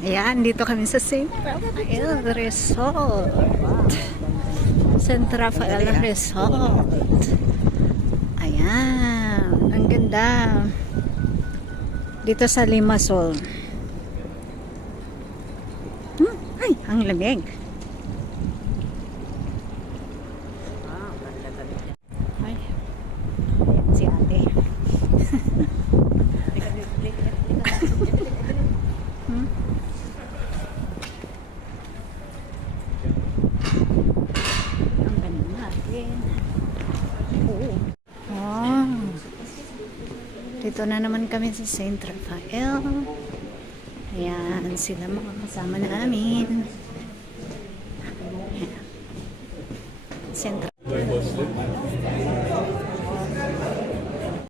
Ayan, dito kami sa St. Rafael Resort. St. Rafael Resort. Ayan, ang ganda. Dito sa Limassol. Ay, ang lamig. Ay, si ate. Ang ganda natin. Oo. Oh. Dito na naman kami sa St. Rafael. Ayan, sila mga kasama namin. St.